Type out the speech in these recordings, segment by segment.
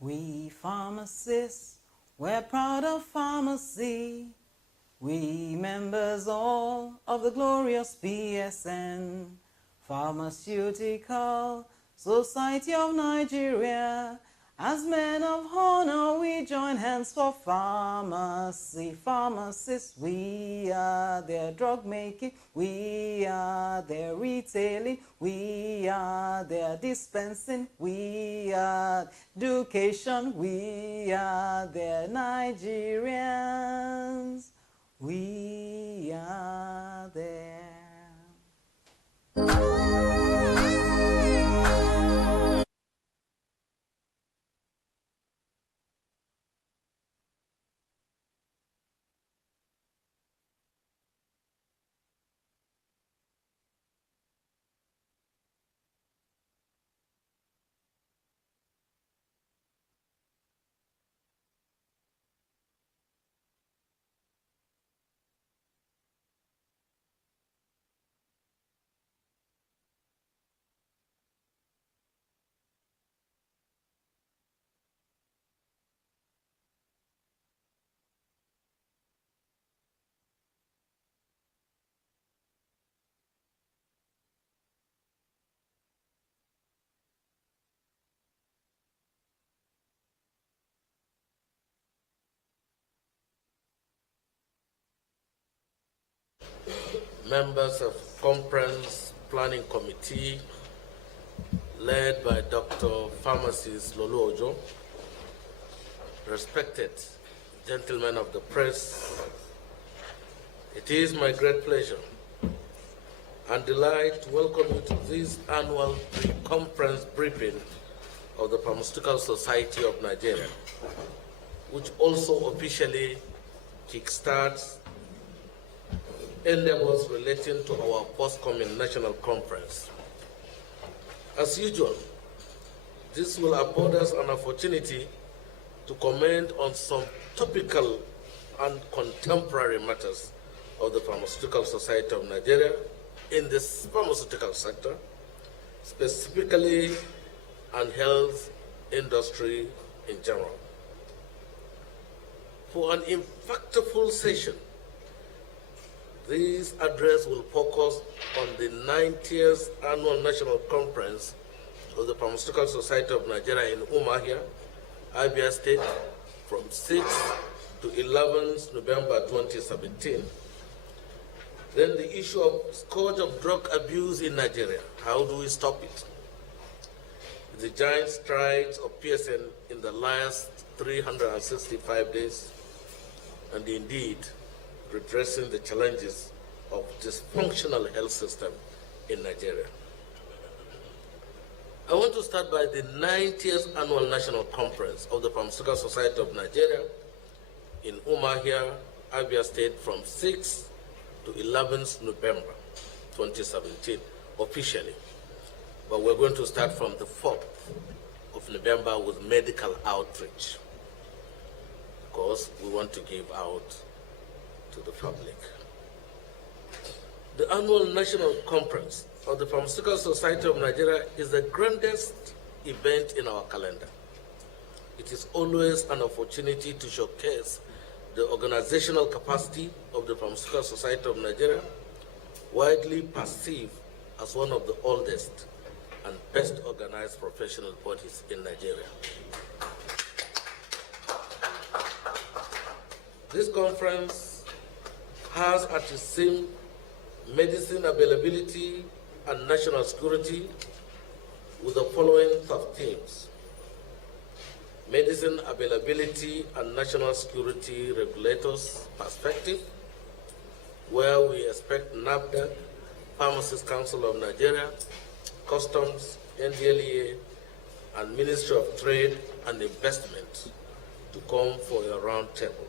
We pharmacists, we're proud of pharmacy. We members all of the glorious PSN, Pharmaceutical Society of Nigeria. As men of honor, we join hands for pharmacy. Pharmacists, we are their drug making, we are their retailing, we are their dispensing, we are education, we are their Nigerians. We are there. Members of Conference Planning Committee, led by Dr. Pharmacist Lolo Ojo, respected gentlemen of the press, it is my great pleasure and delight to welcome you to this annual conference briefing of the Pharmaceutical Society of Nigeria, which also officially kickstarts endeavors relating to our forthcoming national conference. As usual, this will afford us an opportunity to comment on some topical and contemporary matters of the Pharmaceutical Society of Nigeria in the pharmaceutical sector, specifically, and health industry in general. For an impactful session, this address will focus on the 90th Annual National Conference of the Pharmaceutical Society of Nigeria in Umuahia, Abia State, from 6th to 11th November 2017. Then the issue of scourge of drug abuse in Nigeria. How do we stop it? The giant strides of PSN in the last 365 days, and indeed, redressing the challenges of dysfunctional health system in Nigeria. I want to start by the 90th Annual National Conference of the Pharmaceutical Society of Nigeria in Umuahia, Abia State from 6th to 11th November 2017, officially. But we're going to start from the 4th of November with medical outreach, because we want to give out to the public. The annual national conference of the Pharmaceutical Society of Nigeria is the grandest event in our calendar. It is always an opportunity to showcase the organizational capacity of the Pharmaceutical Society of Nigeria, widely perceived as one of the oldest and best organized professional bodies in Nigeria. This conference has at its theme medicine availability and national security, with the following themes: medicine availability and national security regulators perspective, where we expect NAFDAC, Pharmacists Council of Nigeria, Customs, NDLEA, and Ministry of Trade and Investment to come for a round table.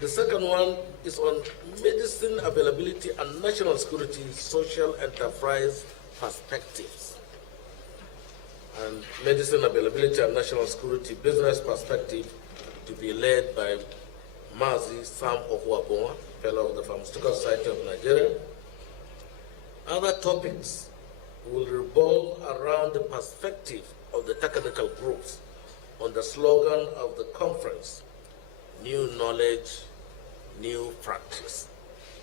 The second one is on medicine availability and national security social enterprise perspectives, and medicine availability and national security business perspective to be led by Mazi Sam Ohuabonwa, Fellow of the Pharmaceutical Society of Nigeria. Other topics will revolve around the perspective of the technical groups on the slogan of the conference, New Knowledge, New Practice.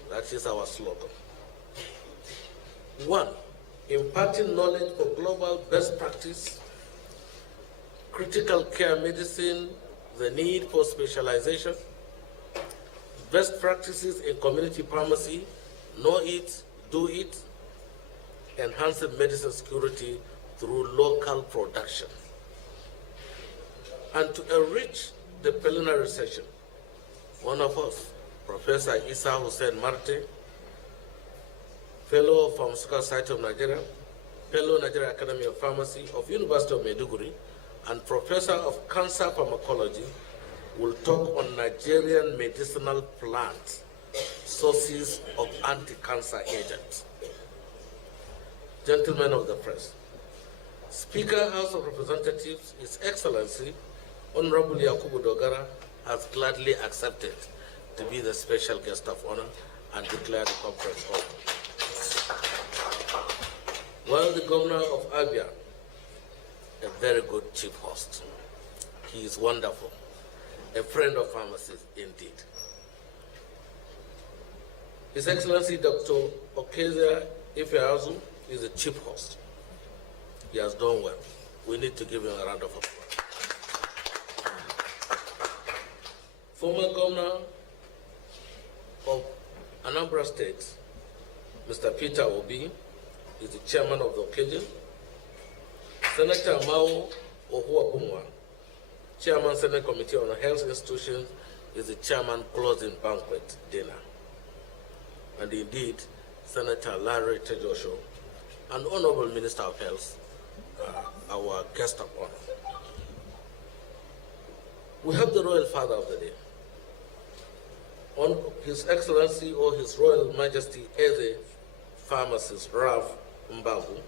That is our slogan. 1, imparting knowledge for global best practice, critical care medicine, the need for specialization, best practices in community pharmacy, know it, do it, enhancing medicine security through local production. And to enrich the plenary session, one of us, Professor Isa Hussein Marte, Fellow of Pharmaceutical Society of Nigeria, Fellow Nigeria Academy of Pharmacy of University of Maiduguri, and Professor of Cancer Pharmacology, will talk on Nigerian medicinal plants, sources of anti-cancer agents. Gentlemen of the press, Speaker, House of Representatives, His Excellency, Honorable Yakubu Dogara, has gladly accepted to be the special guest of honor and declare the conference open. While the Governor of Abia, a very good chief host, he is wonderful, a friend of pharmacists indeed. His Excellency Dr. Okezia Ifeazu is the chief host. He has done well. We need to give him a round of applause. Former Governor of Anambra State, Mr. Peter Obi, is the chairman of the occasion. Senator Mao Ohuabunwa, Chairman Senate Committee on Health Institutions, is the chairman closing banquet dinner. And indeed, Senator Larry Tejosho, and Honorable Minister of Health, our guest of honor. We have the Royal Father of the Day. On His Excellency or His Royal Majesty Eze Pharmacist Rav Mbabu,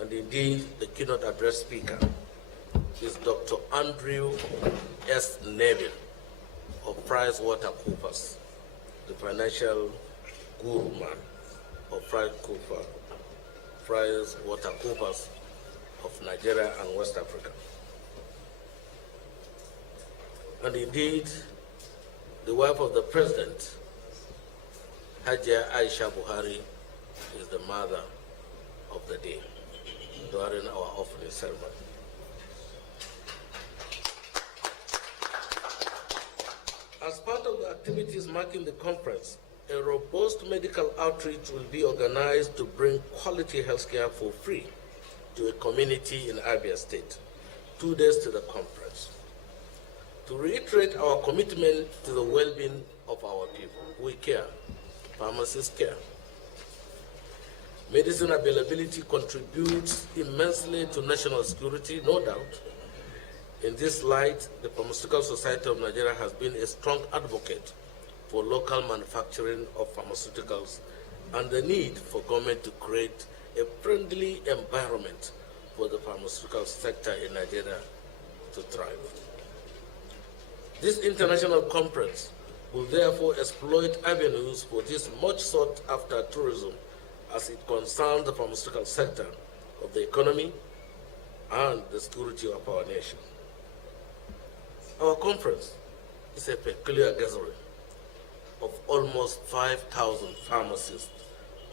and indeed the keynote address speaker is Dr. Andrew S. Neville of PricewaterhouseCoopers, the financial guru man of PricewaterhouseCoopers of Nigeria and West Africa. And indeed, the wife of the president, Hajia Aisha Buhari, is the mother of the day during our opening ceremony. As part of the activities marking the conference, a robust medical outreach will be organized to bring quality healthcare for free to a community in Abia State, 2 days to the conference. To reiterate our commitment to the well-being of our people, we care, pharmacists care. Medicine availability contributes immensely to national security, no doubt. In this light, the Pharmaceutical Society of Nigeria has been a strong advocate for local manufacturing of pharmaceuticals and the need for government to create a friendly environment for the pharmaceutical sector in Nigeria to thrive. This international conference will therefore exploit avenues for this much sought after tourism as it concerns the pharmaceutical sector of the economy and the security of our nation. Our conference is a peculiar gathering of almost 5,000 pharmacists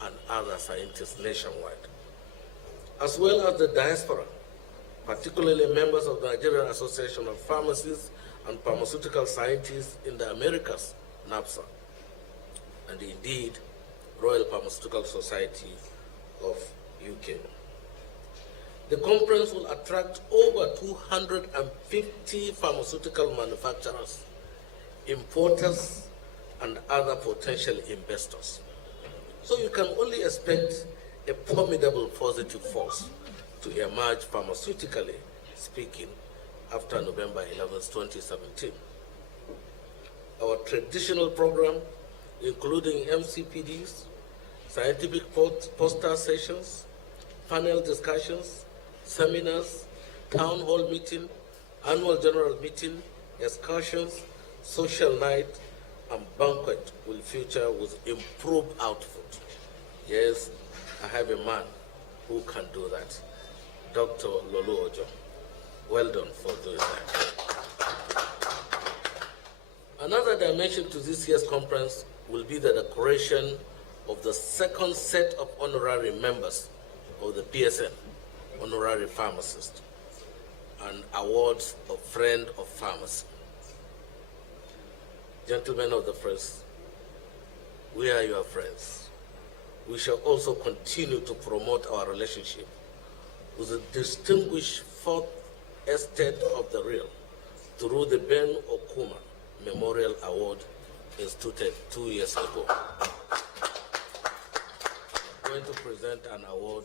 and other scientists nationwide, as well as the diaspora, particularly members of the Nigerian Association of Pharmacists and Pharmaceutical Scientists in the Americas, NAPSA, and indeed, Royal Pharmaceutical Society of UK. The conference will attract over 250 pharmaceutical manufacturers, importers, and other potential investors. So you can only expect a formidable positive force to emerge pharmaceutically speaking after November 11, 2017. Our traditional program, including MCPDs, scientific poster sessions, panel discussions, seminars, town hall meeting, annual general meeting, excursions, social night, and banquet will feature with improved output. Yes, I have a man who can do that, Dr. Lolu Ojo. Well done for doing that. Another dimension to this year's conference will be the decoration of the second set of honorary members of the PSN, honorary pharmacists, and awards of Friend of Pharmacy. Gentlemen of the press, we are your friends. We shall also continue to promote our relationship with the distinguished Fourth Estate of the Real through the Ben Okuma Memorial Award instituted 2 years ago. I'm going to present an award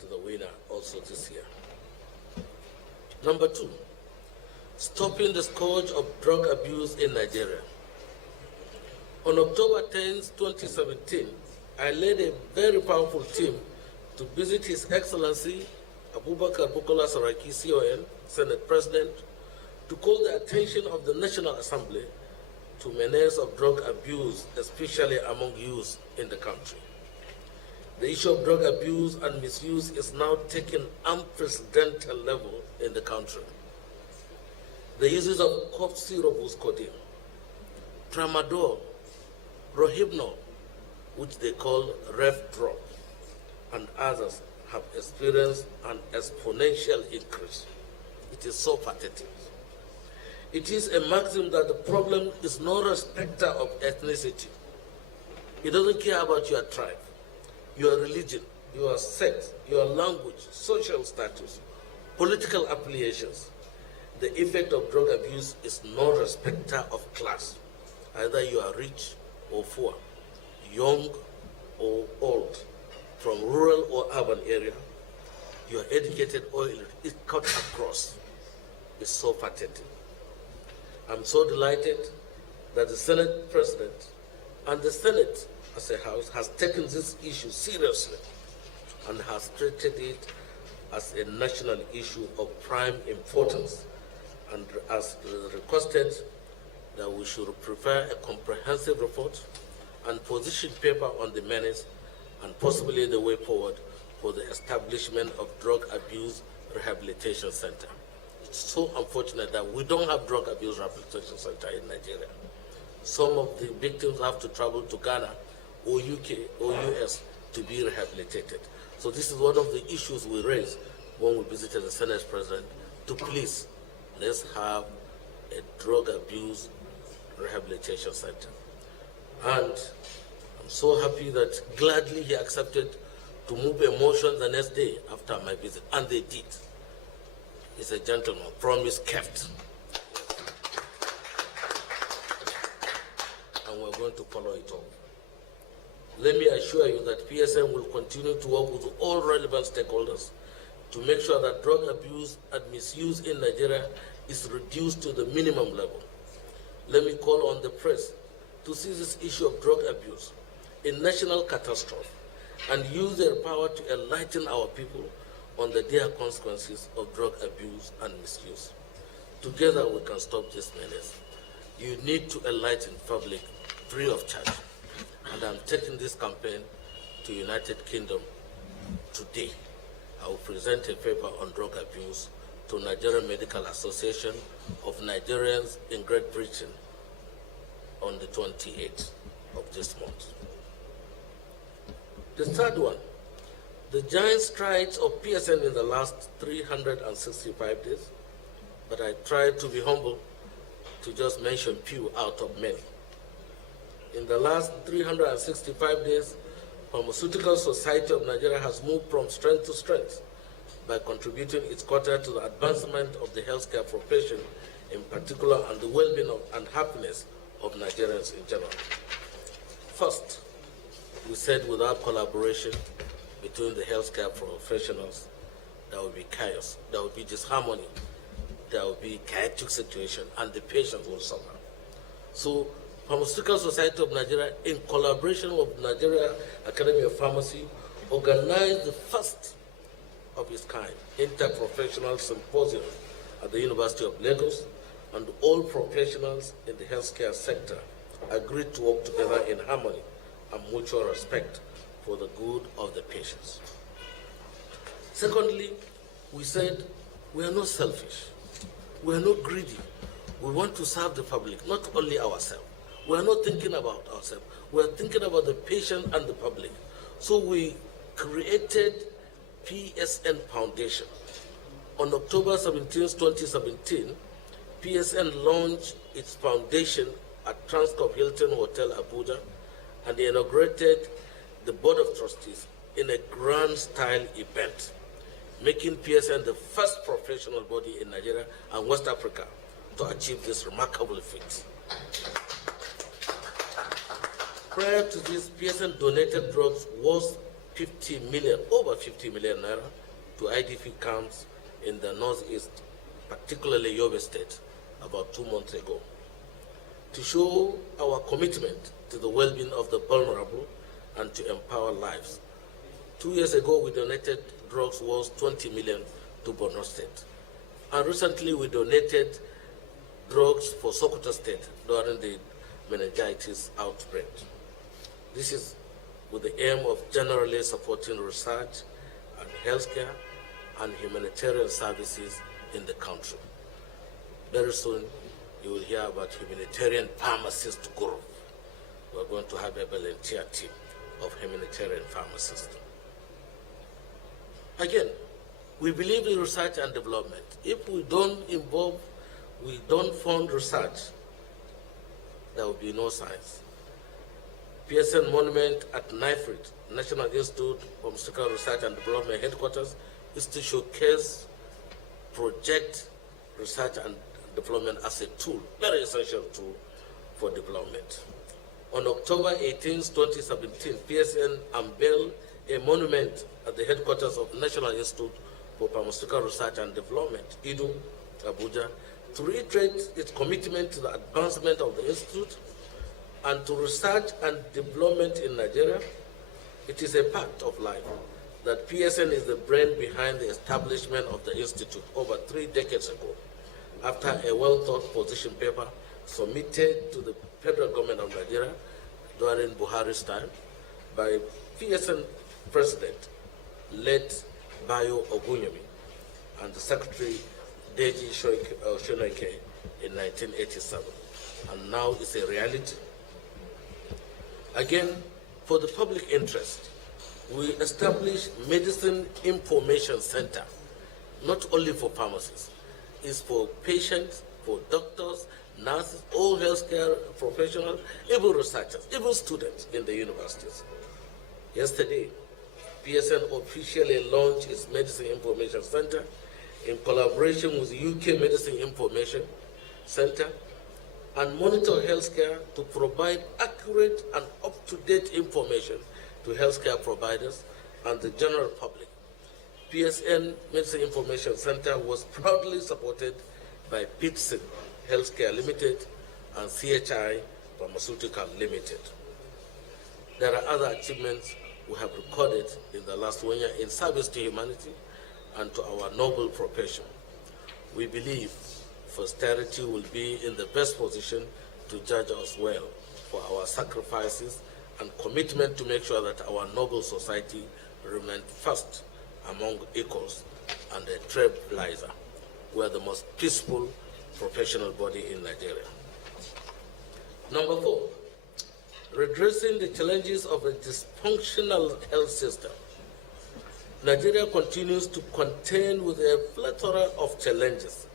to the winner also this year. Number 2, stopping the scourge of drug abuse in Nigeria. On October 10, 2017, I led a very powerful team to visit His Excellency Abubakar Bukola Saraki, CON, Senate President, to call the attention of the National Assembly to menace of drug abuse, especially among youth in the country. The issue of drug abuse and misuse is now taking unprecedented level in the country. The uses of cough syrup, codeine, tramadol, rohypnol, which they call ref drop, and others have experienced an exponential increase. It is so pathetic. It is a maxim that the problem is no respecter of ethnicity. It doesn't care about your tribe, your religion, your sex, your language, social status, political affiliations. The effect of drug abuse is no respecter of class. Either you are rich or poor, young or old, from rural or urban area, you are educated or illiterate. It cut across. It's so pathetic. I'm so delighted that the Senate President and the Senate as a house has taken this issue seriously and has treated it as a national issue of prime importance, and as requested that we should prepare a comprehensive report and position paper on the menace and possibly the way forward for the establishment of Drug Abuse Rehabilitation Center. It's so unfortunate that we don't have Drug Abuse Rehabilitation Center in Nigeria. Some of the victims have to travel to Ghana or UK or US to be rehabilitated. So this is one of the issues we raised when we visited the Senate President, to please, let's have a Drug Abuse Rehabilitation Center. And I'm so happy that gladly he accepted to move a motion the next day after my visit, and they did. He's a gentleman, promise kept. And we're going to follow it up. Let me assure you that PSN will continue to work with all relevant stakeholders to make sure that drug abuse and misuse in Nigeria is reduced to the minimum level. Let me call on the press to see this issue of drug abuse a national catastrophe and use their power to enlighten our people on the dire consequences of drug abuse and misuse. Together we can stop this menace. You need to enlighten public free of charge. And I'm taking this campaign to United Kingdom today. I will present a paper on drug abuse to Nigerian Medical Association of Nigerians in Great Britain on the 28th of this month. The third one, the giant strides of PSN in the last 365 days, but I tried to be humble to just mention few out of many. In the last 365 days, Pharmaceutical Society of Nigeria has moved from strength to strength by contributing its quota to the advancement of the healthcare profession in particular and the well-being and happiness of Nigerians in general. First, we said without collaboration between the healthcare professionals, there will be chaos, there will be disharmony, there will be chaotic situation, and the patient will suffer. So, Pharmaceutical Society of Nigeria, in collaboration with Nigeria Academy of Pharmacy, organized the first of its kind interprofessional symposium at the University of Lagos, and all professionals in the healthcare sector agreed to work together in harmony and mutual respect for the good of the patients. Secondly, we said We are not selfish. We are not greedy. We want to serve the public, not only ourselves. We are not thinking about ourselves. We are thinking about the patient and the public. So we created PSN Foundation. On October 17, 2017, PSN launched its foundation at Transcorp Hilton Hotel, Abuja, and they inaugurated the Board of Trustees in a grand style event, making PSN the first professional body in Nigeria and West Africa to achieve this remarkable feat. Prior to this, PSN donated drugs worth over 50 million naira to IDP camps in the Northeast, particularly Yobe State, about 2 months ago, to show our commitment to the well-being of the vulnerable and to empower lives. 2 years ago, we donated drugs worth 20 million to Borno State. And recently, we donated drugs for Sokoto State during the meningitis outbreak. This is with the aim of generally supporting research and healthcare and humanitarian services in the country. Very soon, you will hear about humanitarian pharmacist group. We're going to have a volunteer team of humanitarian pharmacists. Again, we believe in research and development. If we don't fund research, there will be no science. PSN Monument at NIFRID, National Institute of Pharmaceutical Research and Development Headquarters, is to showcase project research and development as a tool, very essential tool for development. On October 18, 2017, PSN unveiled a monument at the headquarters of National Institute for Pharmaceutical Research and Development, IDU, Abuja, to reiterate its commitment to the advancement of the institute and to research and development in Nigeria. It is a fact of life that PSN is the brain behind the establishment of the institute over 3 decades ago, after a well-thought position paper submitted to the federal government of Nigeria during Buhari's time by PSN President, late Bayo Ogunyemi, and the Secretary Deji Shonoike in 1987. And now it's a reality. Again, for the public interest, we established Medicine Information Center, not only for pharmacists. It's for patients, for doctors, nurses, all healthcare professionals, even researchers, even students in the universities. Yesterday, PSN officially launched its Medicine Information Center in collaboration with the UK Medicine Information Center and Monitor Healthcare to provide accurate and up-to-date information to healthcare providers and the general public. PSN Medicine Information Center was proudly supported by PSN Healthcare Limited and CHI Pharmaceutical Limited. There are other achievements we have recorded in the last 1 year in service to humanity and to our noble profession. We believe posterity will be in the best position to judge us well for our sacrifices and commitment to make sure that our noble society remains first among equals and a trailblazer. We are the most peaceful professional body in Nigeria. Number 4, redressing the challenges of a dysfunctional health system. Nigeria continues to contend with a plethora of challenges,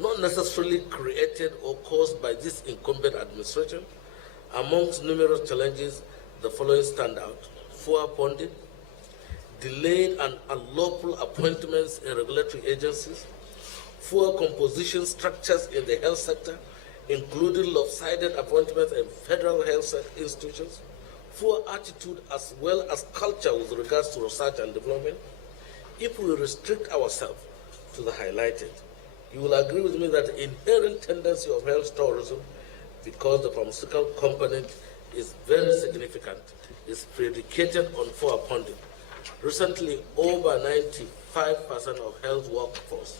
not necessarily created or caused by this incumbent administration. Amongst numerous challenges, the following stand out: poor funding, delayed and unlawful appointments in regulatory agencies, poor composition structures in the health sector, including lopsided appointments in federal health institutions, poor attitude as well as culture with regards to research and development. If we restrict ourselves to the highlighted, you will agree with me that the inherent tendency of health tourism, because the pharmaceutical component is very significant, is predicated on poor funding. Recently, over 95% of health workforce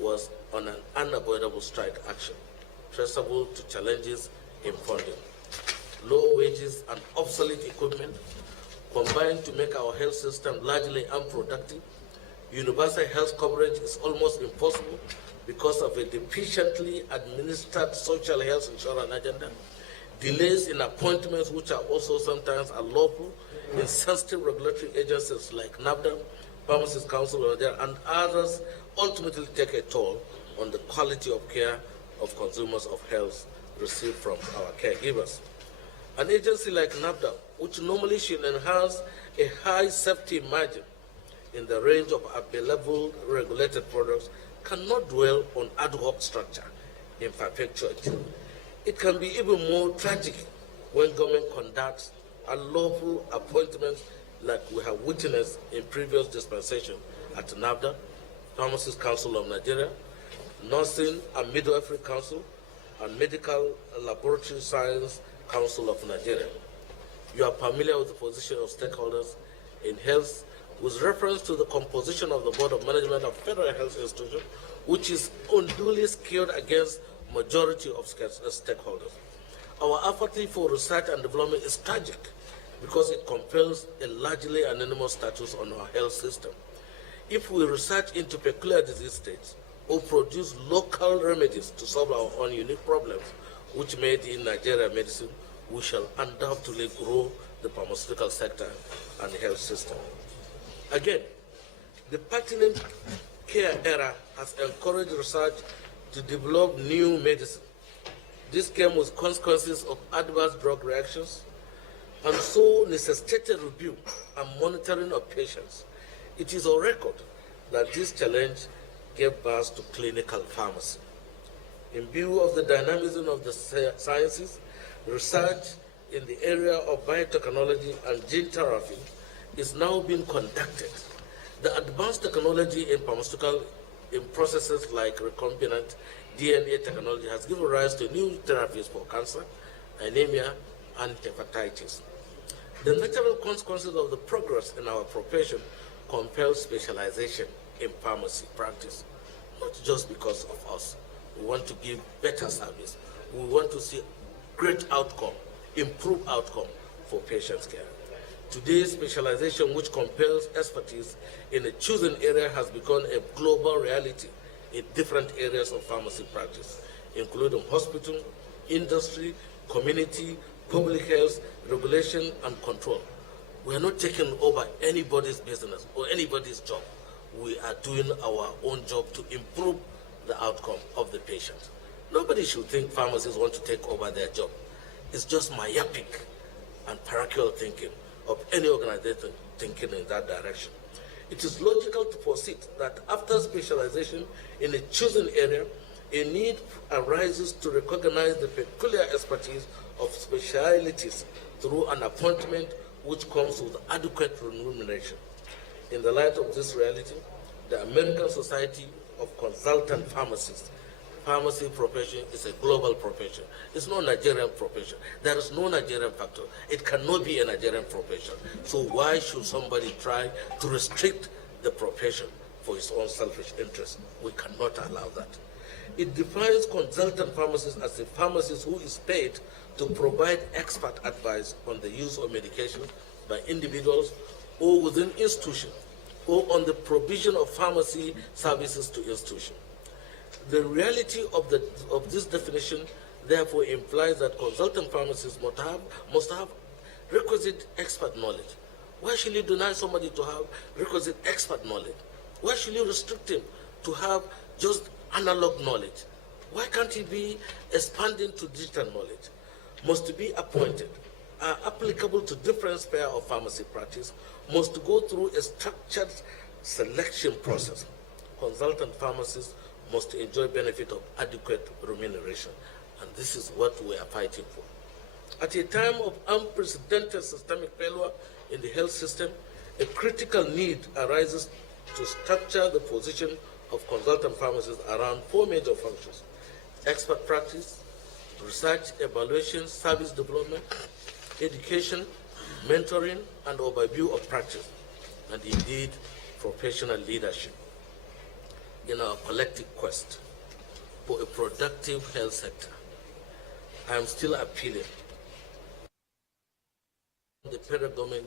was on an unavoidable strike action, traceable to challenges in funding. Low wages and obsolete equipment combined to make our health system largely unproductive, Universal health coverage is almost impossible because of a deficiently administered social health insurance agenda, delays in appointments which are also sometimes unlawful in sensitive regulatory agencies like NAFDA, Pharmaceutical Council of Nigeria, and others ultimately take a toll on the quality of care of consumers of health received from our caregivers. An agency like NAFDA, which normally should enhance a high safety margin in the range of available regulated products, cannot dwell on ad hoc structure in perpetuity. It can be even more tragic when government conducts unlawful appointments like we have witnessed in previous dispensation at NAFDA, Pharmaceutical Council of Nigeria, Nursing and Midwifery Council, and Medical Laboratory Science Council of Nigeria. You are familiar with the position of stakeholders in health with reference to the composition of the Board of Management of Federal Health Institutions, which is unduly skewed against majority of stakeholders. Our apathy for research and development is tragic because it compels a largely anonymous status on our health system. If we research into peculiar disease states or produce local remedies to solve our own unique problems, which made in Nigeria medicine, we shall undoubtedly grow the pharmaceutical sector and the health system. Again, the pertinent care era has encouraged research to develop new medicine. This came with consequences of adverse drug reactions and so necessitated review and monitoring of patients. It is on record that this challenge gave birth to clinical pharmacy. In view of the dynamism of the sciences, research in the area of biotechnology and gene therapy is now being conducted. The advanced technology in pharmaceutical in processes like recombinant DNA technology has given rise to new therapies for cancer, anemia, and hepatitis. The natural consequences of the progress in our profession compel specialization in pharmacy practice, not just because of us. We want to give better service. We want to see great outcome, improved outcome for patients' care. Today, specialization, which compels expertise in a chosen area, has become a global reality in different areas of pharmacy practice, including hospital, industry, community, public health, regulation, and control. We are not taking over anybody's business or anybody's job. We are doing our own job to improve the outcome of the patient. Nobody should think pharmacists want to take over their job. It's just myopic and parochial thinking of any organization thinking in that direction. It is logical to foresee that after specialization in a chosen area, a need arises to recognize the peculiar expertise of specialties through an appointment which comes with adequate remuneration. In the light of this reality, the American Society of Consultant Pharmacists, pharmacy profession is a global profession. It's not a Nigerian profession. There is no Nigerian factor. It cannot be a Nigerian profession. So why should somebody try to restrict the profession for his own selfish interest? We cannot allow that. It defines consultant pharmacist as a pharmacist who is paid to provide expert advice on the use of medication by individuals or within institutions, or on the provision of pharmacy services to institutions. The reality of this definition therefore implies that consultant pharmacists must have requisite expert knowledge. Why should you deny somebody to have requisite expert knowledge? Why should you restrict him to have just analog knowledge? Why can't he be expanding to digital knowledge? Must be appointed, are applicable to different spheres of pharmacy practice, must go through a structured selection process. Consultant pharmacists must enjoy benefit of adequate remuneration, and this is what we are fighting for. At a time of unprecedented systemic failure in the health system, a critical need arises to structure the position of consultant pharmacists around four major functions: expert practice, research, evaluation, service development, education, mentoring, and overview of practice, and indeed professional leadership. In our collective quest for a productive health sector, I am still appealing to the federal government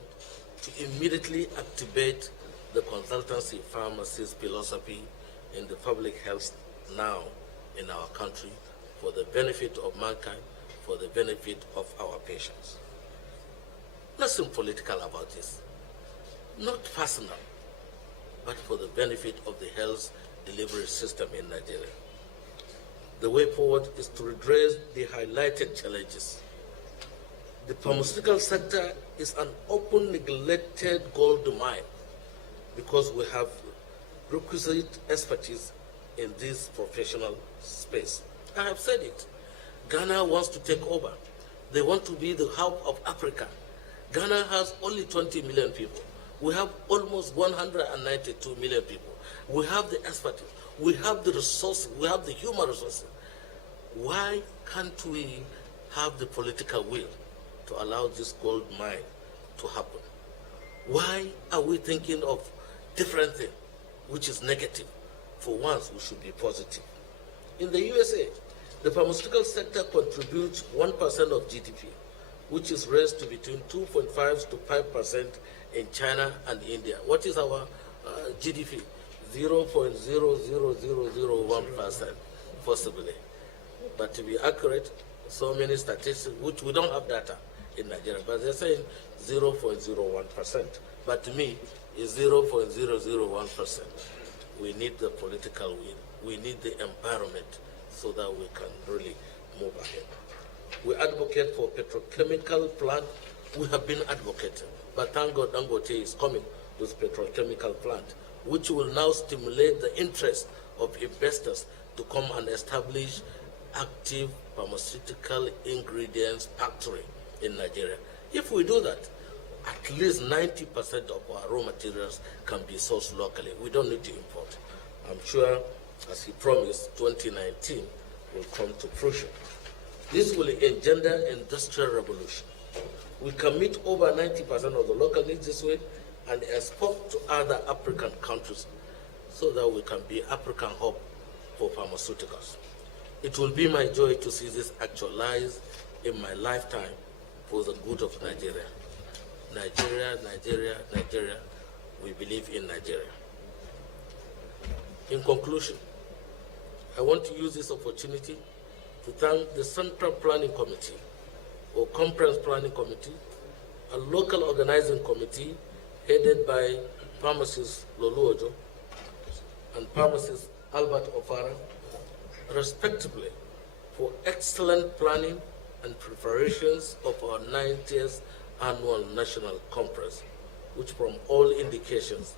to immediately activate the consultancy pharmacist philosophy in the public health now in our country for the benefit of mankind, for the benefit of our patients. Nothing political about this, not personal, but for the benefit of the health delivery system in Nigeria. The way forward is to redress the highlighted challenges. The pharmaceutical sector is an open, neglected gold mine because we have requisite expertise in this professional space. I have said it. Ghana wants to take over. They want to be the hub of Africa. Ghana has only 20 million people. We have almost 192 million people. We have the expertise. We have the resources. We have the human resources. Why can't we have the political will to allow this gold mine to happen? Why are we thinking of different things, which is negative? For once, we should be positive. In the USA, the pharmaceutical sector contributes 1% of GDP, which is raised to between 2.5 to 5% in China and India. What is our GDP? 0.00001%, possibly. But to be accurate, so many statistics, which we don't have data in Nigeria, but they're saying 0.01%. But to me, it's 0.001%. We need the political will. We need the environment so that we can really move ahead. We advocate for petrochemical plant. We have been advocating, but thank God Dangote is coming with petrochemical plant, which will now stimulate the interest of investors to come and establish active pharmaceutical ingredients factory in Nigeria. If we do that, at least 90% of our raw materials can be sourced locally. We don't need to import. I'm sure, as he promised, 2019 will come to fruition. This will engender industrial revolution. We can meet over 90% of the local needs this way and export to other African countries so that we can be African hub for pharmaceuticals. It will be my joy to see this actualized in my lifetime for the good of Nigeria. Nigeria, Nigeria, Nigeria. We believe in Nigeria. In conclusion, I want to use this opportunity to thank the Central Planning Committee or Conference Planning Committee, a local organizing committee headed by pharmacist Lolo Ojo and pharmacist Albert Ofara, respectively, for excellent planning and preparations of our 90th annual national conference, which from all indications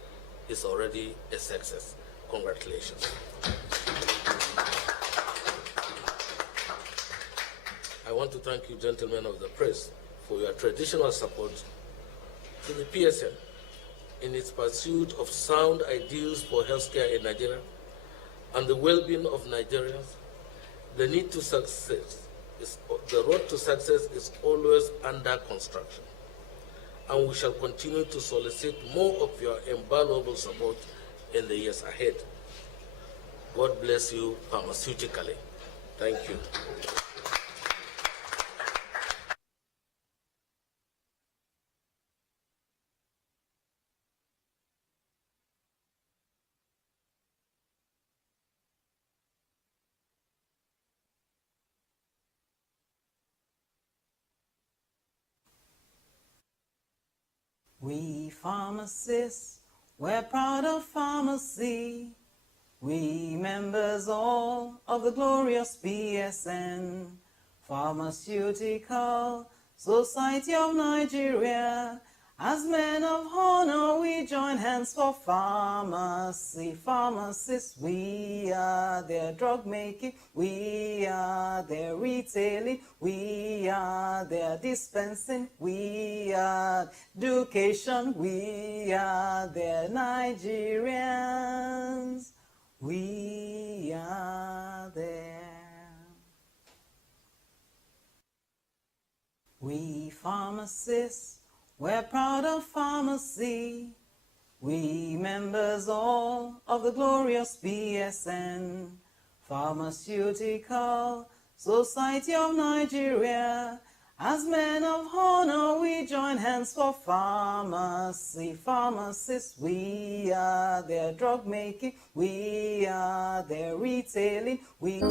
is already a success. Congratulations. I want to thank you, gentlemen of the press, for your traditional support to the PSN in its pursuit of sound ideals for healthcare in Nigeria and the well-being of Nigerians. The need to success the road to success is always under construction, and we shall continue to solicit more of your invaluable support in the years ahead. God bless you pharmaceutically. Thank you. We pharmacists, we're proud of pharmacy. We members all of the glorious PSN, Pharmaceutical Society of Nigeria. As men of honor, we join hands for pharmacy. Pharmacists, we are their drug making, we are their retailing, we are their dispensing, we are education, we are their Nigerians, we are there. We pharmacists, we're proud of pharmacy. We members all of the glorious PSN, Pharmaceutical Society of Nigeria. As men of honor, we join hands for pharmacy. Pharmacists, we are their drug making, we are their retailing, we